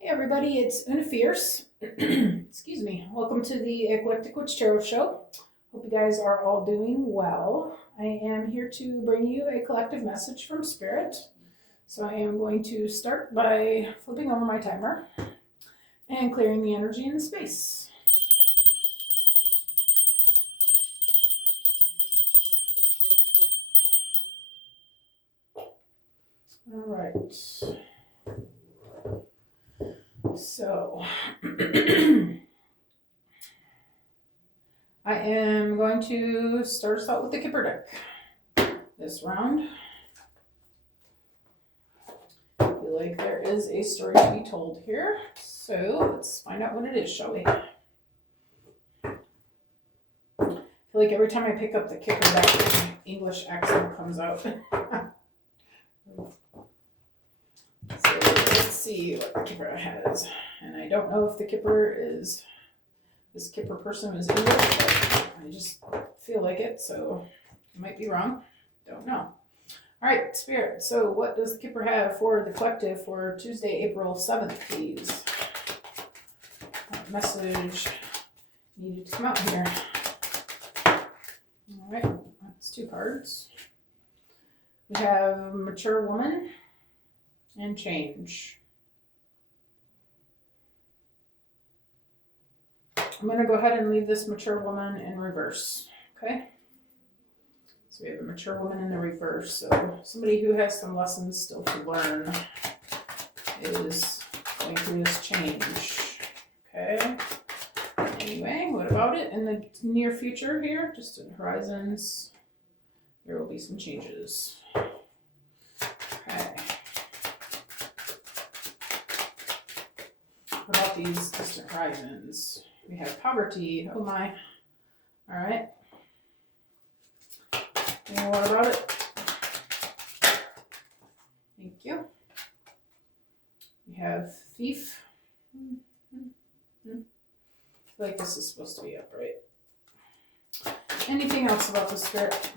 Hey everybody, it's Una Fierce. Excuse me. Welcome to the Eclectic Witch Tarot Show. Hope you guys are all doing well. I am here to bring you a collective message from Spirit. So I am going to start by flipping over my timer and clearing the energy in the space. All right. So I am going to start us out with the Kipper deck this round. I feel like there is a story to be told here. So let's find out what it is, shall we? I feel like every time I pick up the Kipper deck, my English accent comes out. So let's see what the Kipper has. And I don't know if the Kipper is, this Kipper person is English, but I just feel like it, so I might be wrong. Don't know. All right, Spirit. So what does the Kipper have for the collective for Tuesday, April 7th, please? What message needed to come out here? All right, that's two cards. We have Mature Woman and Change. I'm going to go ahead and leave this Mature Woman in reverse, okay? So we have a Mature Woman in the reverse. So somebody who has some lessons still to learn is going through this change, okay? Anyway, what about it in the near future here? Just in horizons, there will be some changes. Okay. What about these distant horizons? We have poverty. Oh my. All right. And what about it? Thank you. We have thief. I feel like this is supposed to be upright. Anything else about the Spirit?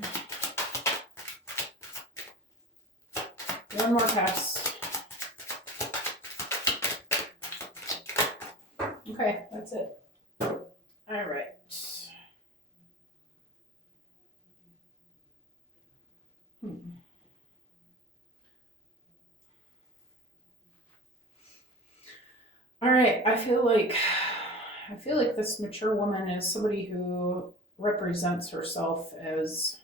One more pass. Okay, that's it. All right. All right, I feel like this mature woman is somebody who represents herself as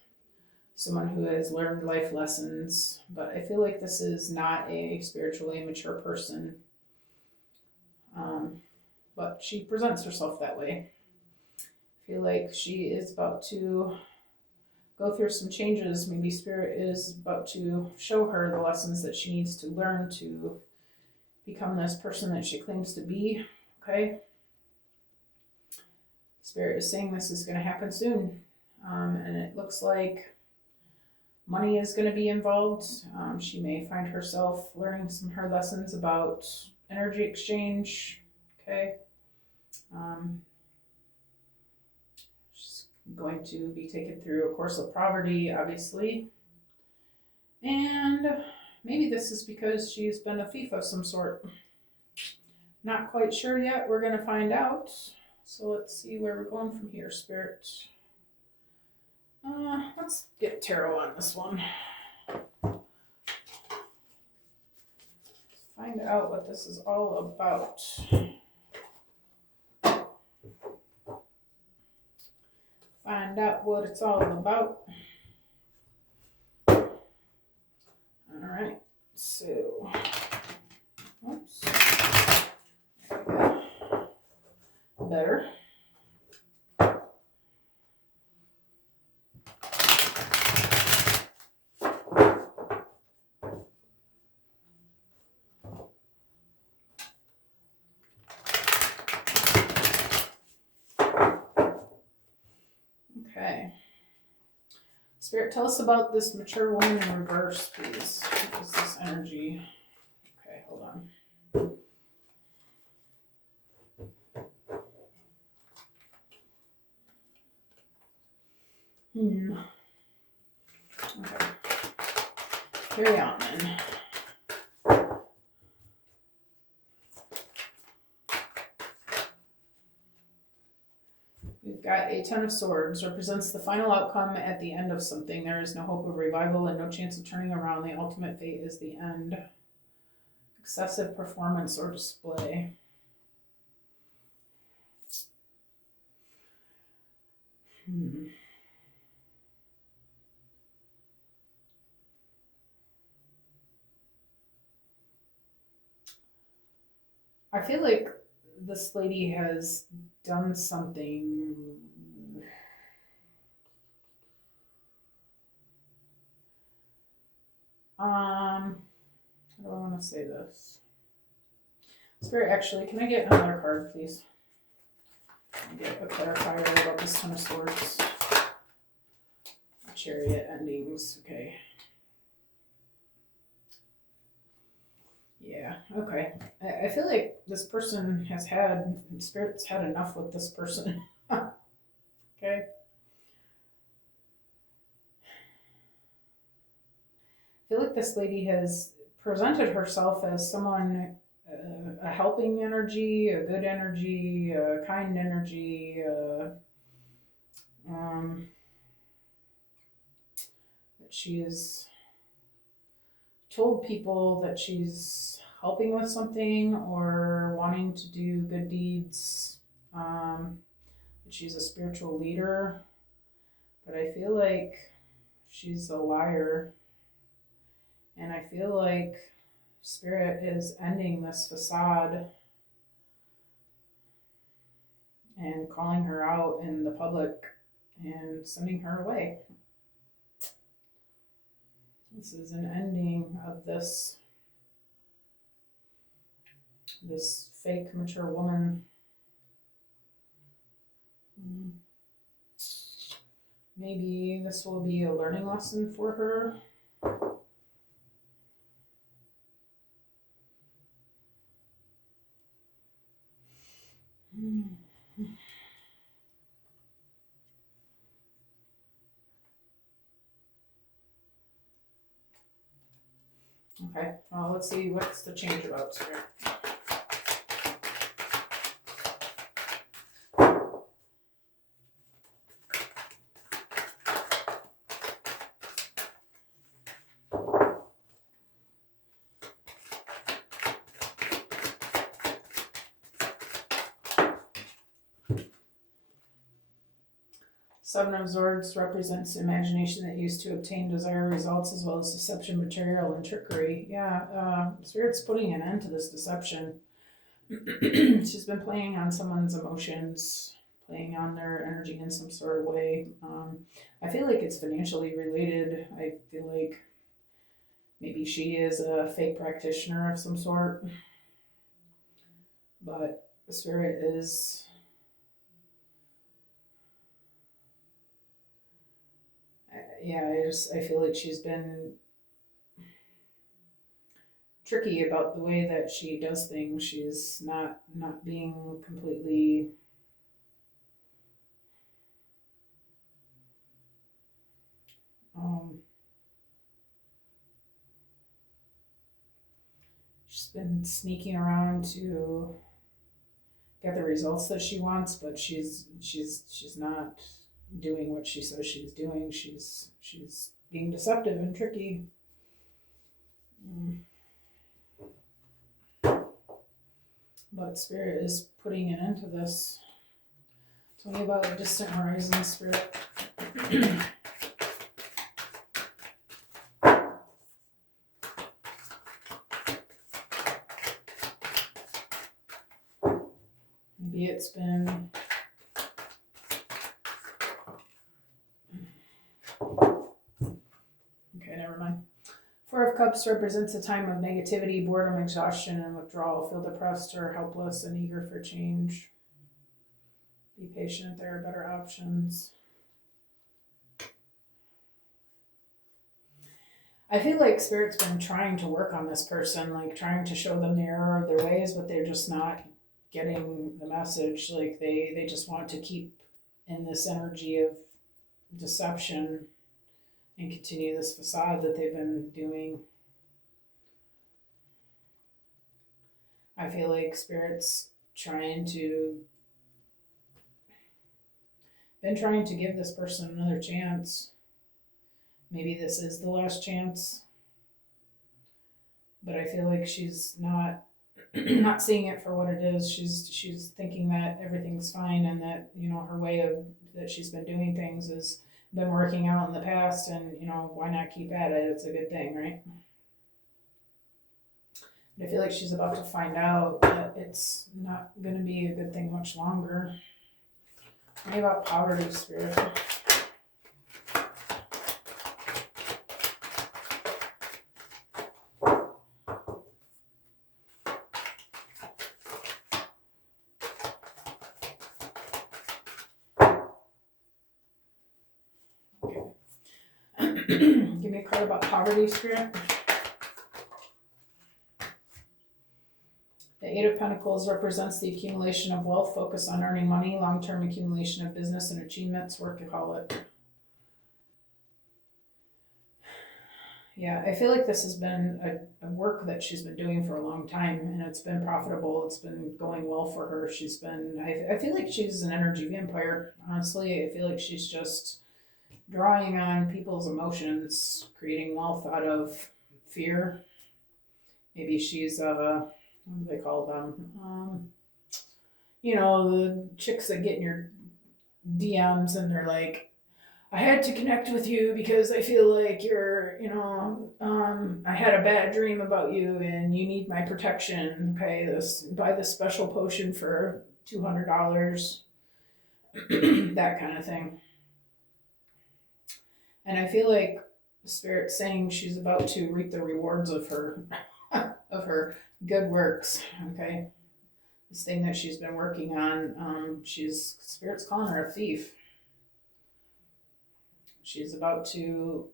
someone who has learned life lessons, but I feel like this is not a spiritually mature person. But she presents herself that way. I feel like she is about to go through some changes. Maybe Spirit is about to show her the lessons that she needs to learn to become this person that she claims to be, okay? Spirit is saying this is going to happen soon. And it looks like money is going to be involved. She may find herself learning some of her lessons about energy exchange, okay? She's going to be taken through a course of poverty, obviously. And maybe this is because she's been a thief of some sort. Not quite sure yet. We're going to find out. So let's see where we're going from here, Spirit. Let's get tarot on this one. Find out what this is all about. Find out what it's all about. All right, so, oops, there we go. Better. Okay. Spirit, tell us about this mature woman in reverse, please. What is this energy? Okay, hold on. Okay. Carry on then. got a Ten of Swords, represents the final outcome at the end of something. There is no hope of revival and no chance of turning around. The ultimate fate is the end. Excessive performance or display. I feel like this lady has done something. How do I want to say this? Spirit, actually, can I get another card, please? Get a clarifier about this Ten of Swords. Chariot endings, okay. Yeah, okay. I feel like this person has had, Spirit's had enough with this person. Okay. I feel like this lady has presented herself as someone, a helping energy, a good energy, a kind energy, that she's told people that she's helping with something or wanting to do good deeds. That she's a spiritual leader, but I feel like she's a liar. And I feel like Spirit is ending this facade and calling her out in the public and sending her away. This is an ending of this fake mature woman. Maybe this will be a learning lesson for her. Okay, well, let's see what's the change about here. Seven of Swords represents imagination that used to obtain desired results as well as deception, betrayal, and trickery. Yeah, Spirit's putting an end to this deception. She's been playing on someone's emotions, playing on their energy in some sort of way. I feel like it's financially related. I feel like maybe she is a fake practitioner of some sort. But the Spirit is... yeah, I feel like she's been tricky about the way that she does things. She's not being completely she's been sneaking around to get the results that she wants, but she's not doing what she says she's doing. She's being deceptive and tricky. But Spirit is putting an end to this. Tell me about a distant horizon, Spirit. Maybe it's been... okay, never mind. Four of Cups represents a time of negativity, boredom, exhaustion, and withdrawal. Feel depressed or helpless and eager for change. Be patient, there are better options. I feel like Spirit's been trying to work on this person, like trying to show them the error of their ways, but they're just not getting the message. Like they just want to keep in this energy of deception and continue this facade that they've been doing. I feel like Spirit's trying to been trying to give this person another chance. Maybe this is the last chance, but I feel like she's not not seeing it for what it is. She's thinking that everything's fine and that, you know, her way of that she's been doing things has been working out in the past, and, you know, why not keep at it? It's a good thing, right? But I feel like she's about to find out that it's not going to be a good thing much longer. What about poverty, Spirit? Give me a card about poverty, Spirit. The Eight of Pentacles represents the accumulation of wealth, focus on earning money, long-term accumulation of business and achievements, workaholic. Yeah, I feel like this has been a work that she's been doing for a long time, and it's been profitable. It's been going well for her. She's been, I feel like she's an energy vampire. Honestly, I feel like she's just drawing on people's emotions, creating wealth out of fear. Maybe she's what do they call them? You know, the chicks that get in your DMs and they're like, I had to connect with you because I feel like you're, you know, I had a bad dream about you and you need my protection. Buy this special potion for $200, that kind of thing. And I feel like Spirit's saying she's about to reap the rewards of her of her good works. Okay, this thing that she's been working on. Spirit's calling her a thief. She's about to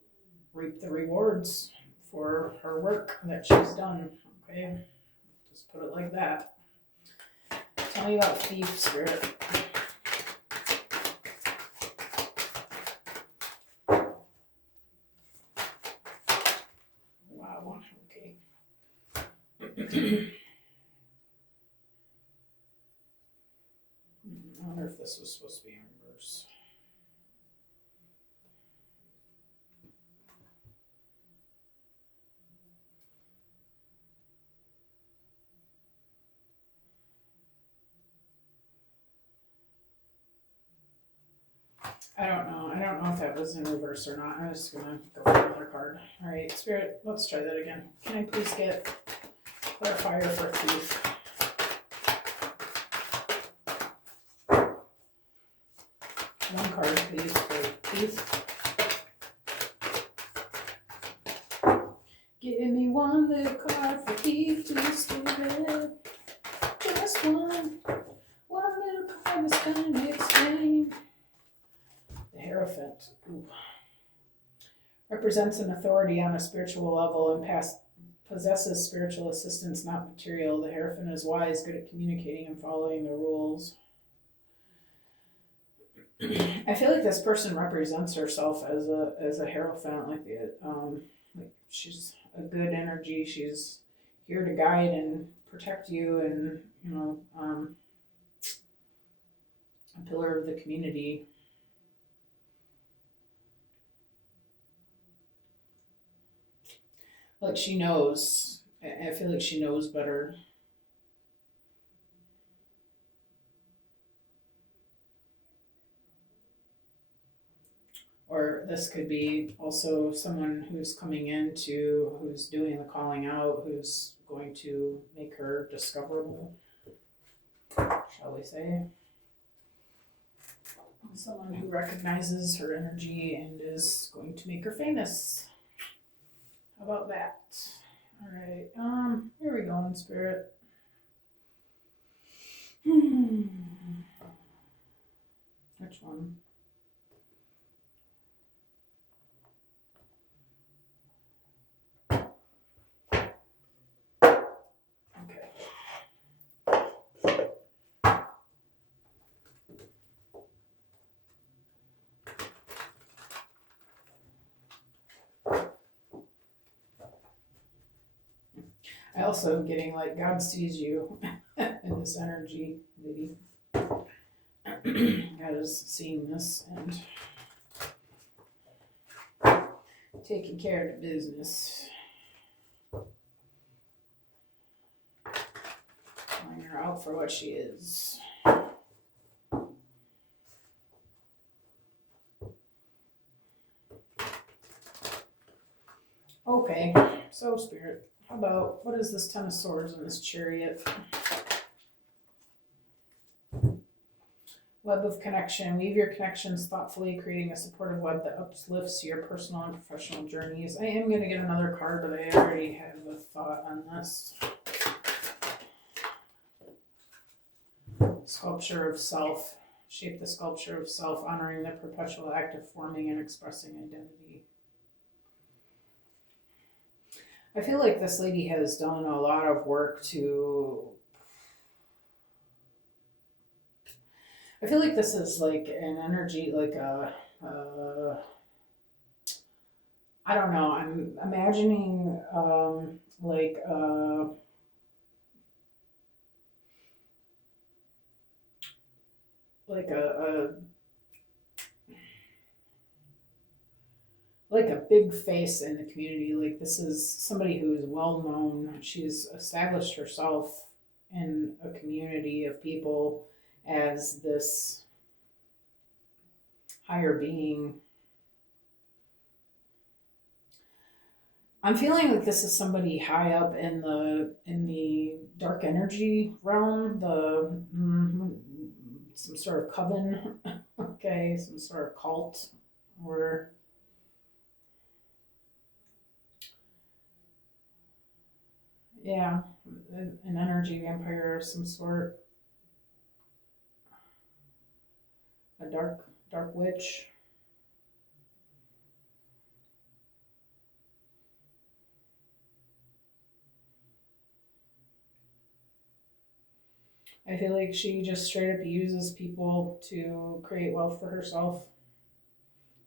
reap the rewards for her work that she's done. Okay, just put it like that. Tell me about thief, Spirit. Wow. Okay. I wonder if this was supposed to be in reverse. I don't know. I don't know if that was in reverse or not. I'm just gonna go for another card. All right, Spirit, let's try that again. Can I please get clarifier for thief? One card, please, for thief. Give me one little card for thief, too stupid. Just one. One little card that's gonna explain. The Hierophant. Ooh. Represents an authority on a spiritual level and possesses spiritual assistance, not material. The Hierophant is wise, good at communicating and following the rules. I feel like this person represents herself as a Hierophant, like she's a good energy. She's here to guide and protect you, and, you know, a pillar of the community. Like she knows. I feel like she knows better. Or this could be also someone who's coming in who's doing the calling out, who's going to make her discoverable, shall we say. Someone who recognizes her energy and is going to make her famous. How about that? All right, here we go, in Spirit. Which one? Okay. I also am getting like God sees you in this energy, lady. God is seeing this and taking care of the business. Calling her out for what she is. Okay, so Spirit, how about, what is this Ten of Swords in this Chariot? Web of connection. Weave your connections thoughtfully, creating a supportive web that uplifts your personal and professional journeys. I am going to get another card, but I already have a thought on this. Sculpture of self. Shape the sculpture of self, honoring the perpetual act of forming and expressing identity. I feel like this lady has done a lot of work to... I feel like this is like an energy, like a... I don't know, I'm imagining like a big face in the community. Like this is somebody who is well known. She's established herself in a community of people as this higher being. I'm feeling like this is somebody high up in the dark energy realm, some sort of coven, okay, some sort of cult, or yeah, an energy vampire of some sort, a dark witch. I feel like she just straight up uses people to create wealth for herself.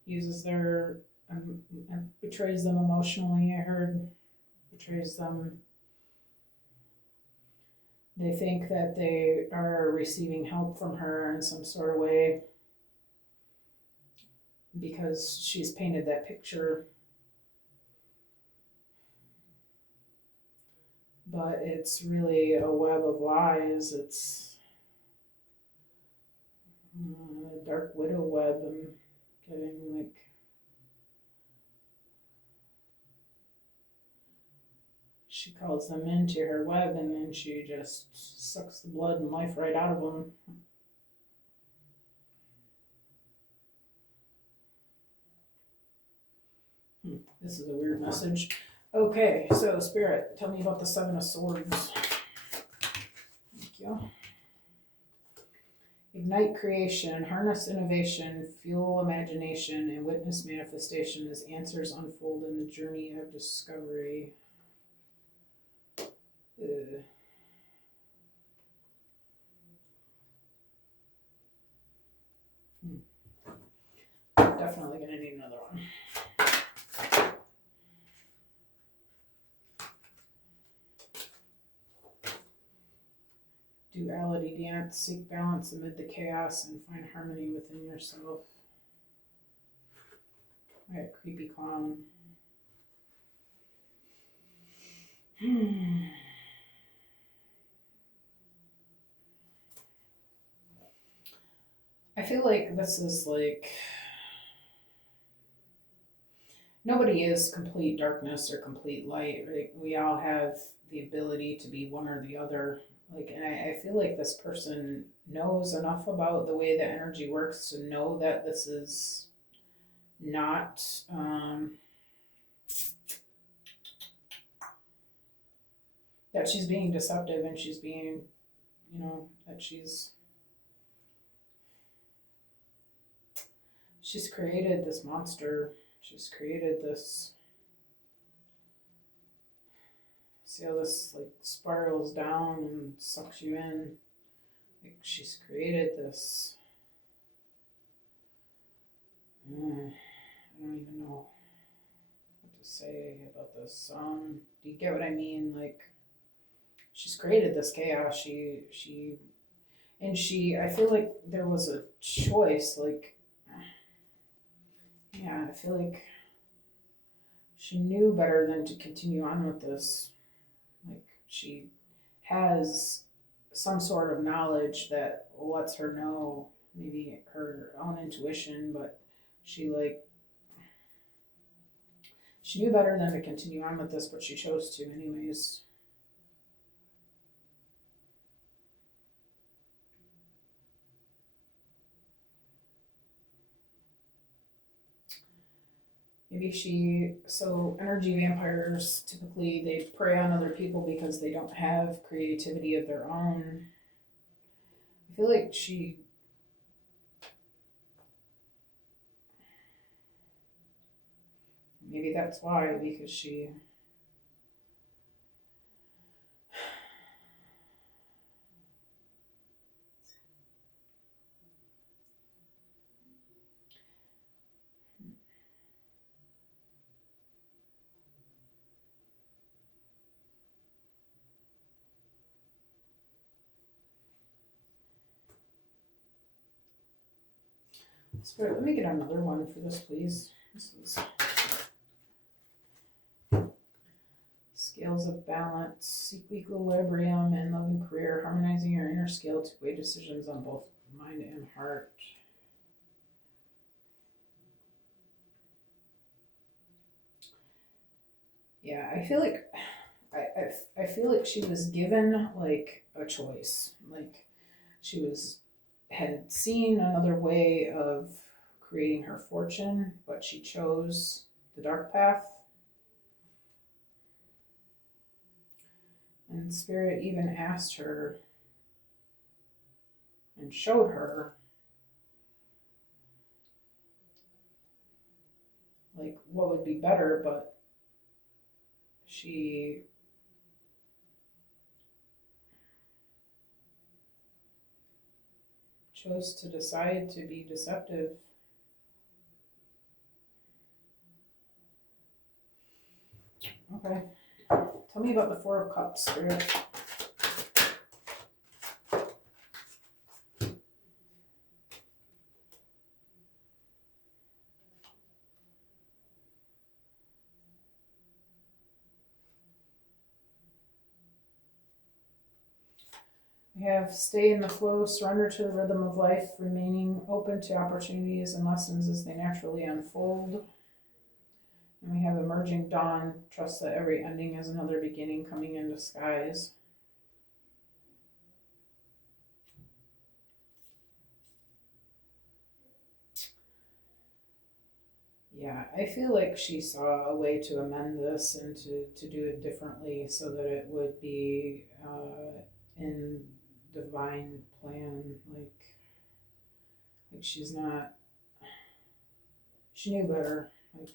Uses their, betrays them emotionally, I heard. Betrays them. They think that they are receiving help from her in some sort of way because she's painted that picture. But it's really a web of lies. It's a dark widow web. I'm getting like... She calls them into her web and then she just sucks the blood and life right out of them. This is a weird message. Okay, so Spirit, tell me about the Seven of Swords. Thank you. Ignite creation, harness innovation, fuel imagination, and witness manifestation as answers unfold in the journey of discovery. Definitely gonna need another one. Duality dance, seek balance amid the chaos and find harmony within yourself. I got creepy clown. I feel like this is like... Nobody is complete darkness or complete light, right? We all have the ability to be one or the other. Like, and I feel like this person knows enough about the way the energy works to know that this is not that she's being deceptive and she's being, that she's created this monster. She's created this... See how this like spirals down and sucks you in? Like she's created this... I don't even know what to say about this. Do you get what I mean? Like she's created this chaos. She And I feel like there was a choice, like, yeah, I feel like she knew better than to continue on with this. Like, she has some sort of knowledge that lets her know, maybe her own intuition, but she like she knew better than to continue on with this, but she chose to anyways. Maybe so energy vampires typically they prey on other people because they don't have creativity of their own. I feel like maybe that's why, because she, Spirit, let me get another one for this, please. This is scales of balance, seek equilibrium in love and career, harmonizing your inner scale to weigh decisions on both mind and heart. Yeah, I feel like I feel like she was given like a choice. Like she had seen another way of creating her fortune, but she chose the dark path. And Spirit even asked her and showed her like what would be better, but she chose to decide to be deceptive. Okay. Tell me about the Four of Cups, Spirit. We have stay in the flow, surrender to the rhythm of life, remaining open to opportunities and lessons as they naturally unfold. And we have emerging dawn, trust that every ending is another beginning coming in disguise. Yeah, I feel like she saw a way to amend this and to do it differently so that it would be in divine plan. Like she's not, she knew better. Like,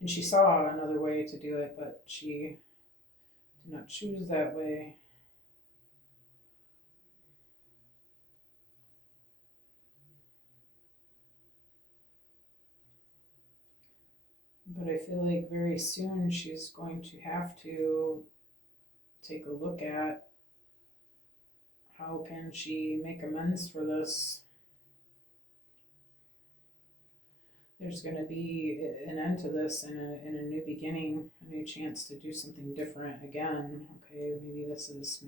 and she saw another way to do it, but she did not choose that way. But I feel like very soon she's going to have to take a look at how can she make amends for this. There's going to be an end to this and a new beginning, a new chance to do something different again. Okay, maybe this is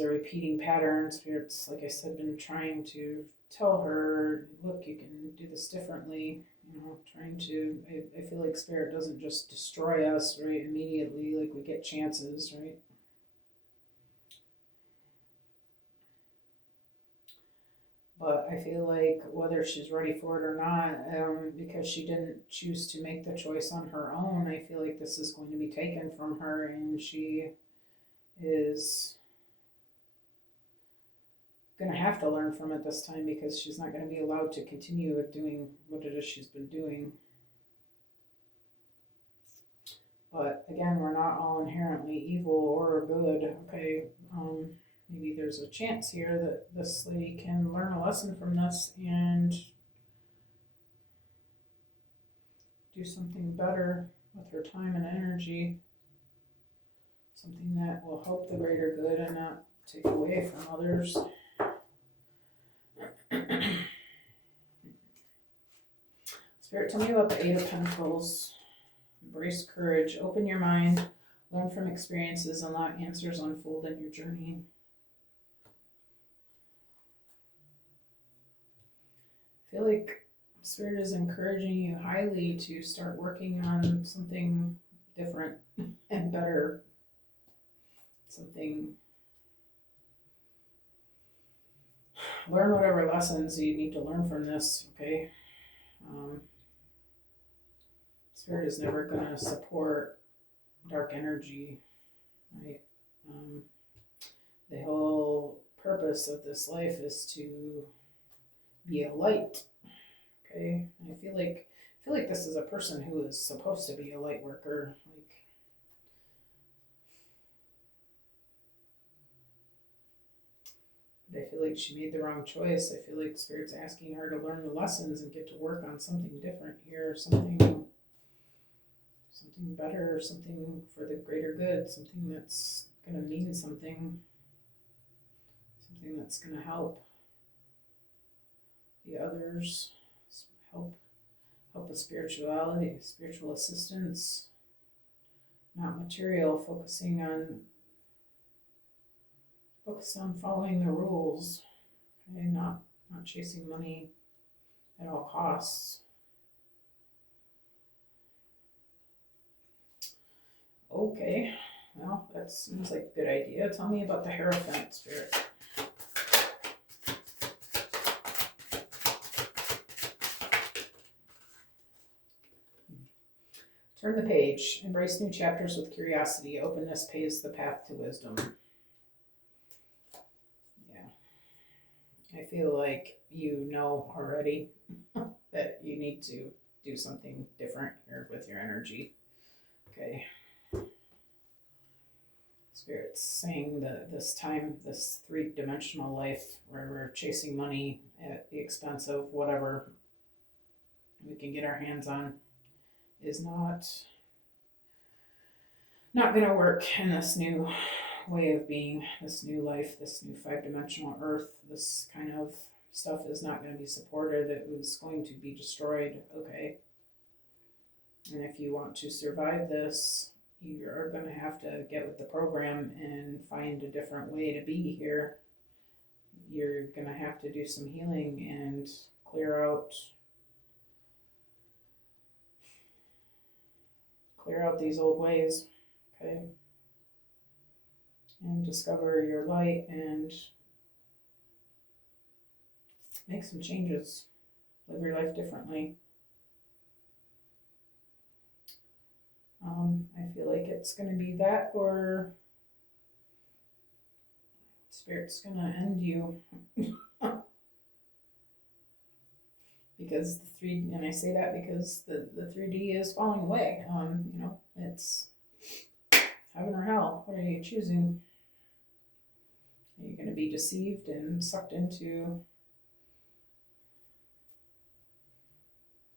a repeating pattern. Spirit's, like I said, been trying to tell her, look, you can do this differently. Trying to. I feel like Spirit doesn't just destroy us right immediately. Like we get chances, right? But I feel like whether she's ready for it or not, because she didn't choose to make the choice on her own, I feel like this is going to be taken from her, and she is going to have to learn from it this time because she's not going to be allowed to continue with doing what it is she's been doing. But again, we're not all inherently evil or good. Okay, maybe there's a chance here that this lady can learn a lesson from this and do something better with her time and energy. something that will help the greater good and not take away from others. Spirit, tell me about the Eight of Pentacles. Embrace courage, open your mind, learn from experiences, and let answers unfold in your journey. I feel like Spirit is encouraging you highly to start working on something different and better. Learn whatever lessons you need to learn from this, okay? Spirit is never going to support dark energy, right? The whole purpose of this life is to be a light, okay? And I feel like this is a person who is supposed to be a light worker, but I feel like she made the wrong choice. I feel like Spirit's asking her to learn the lessons and get to work on something different here, something better, something for the greater good, something that's going to mean something that's going to help the others, help with spirituality, spiritual assistance, not material, focus on following the rules, okay? Not chasing money at all costs. Okay, well, that seems like a good idea. Tell me about the Hierophant, Spirit. Turn the page. Embrace new chapters with curiosity. Openness paves the path to wisdom. Yeah. I feel like you know already that you need to do something different here with your energy. Okay. Spirit's saying that this three-dimensional life where we're chasing money at the expense of whatever we can get our hands on is not going to work in this new way of being, this new life, this new five-dimensional earth. This kind of stuff is not going to be supported. It was going to be destroyed, okay? And if you want to survive this, you're going to have to get with the program and find a different way to be here. You're going to have to do some healing and clear out these old ways, okay? And discover your light and make some changes. Live your life differently. I feel like it's going to be that, or Spirit's going to end you. Because and I say that because the 3D is falling away. It's heaven or hell. What are you choosing? Are you going to be deceived and sucked into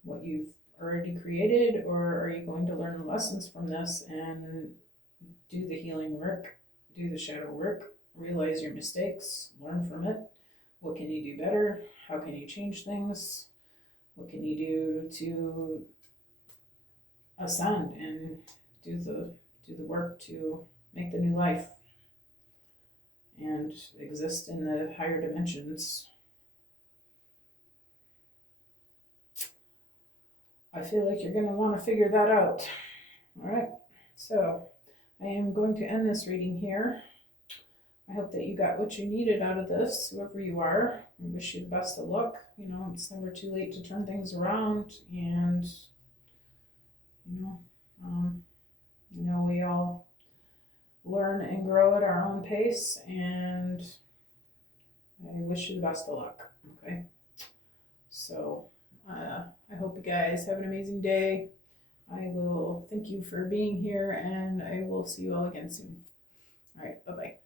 what you've already created, or are you going to learn the lessons from this and do the healing work, do the shadow work, realize your mistakes, learn from it? What can you do better? How can you change things? What can you do to ascend and do the work to make the new life and exist in the higher dimensions? I feel like you're going to want to figure that out. All right, so I am going to end this reading here. I hope that you got what you needed out of this, whoever you are. I wish you the best of luck. It's never too late to turn things around, and we all learn and grow at our own pace, and I wish you the best of luck, okay? So I hope you guys have an amazing day. I will thank you for being here, and I will see you all again soon. All right, bye-bye.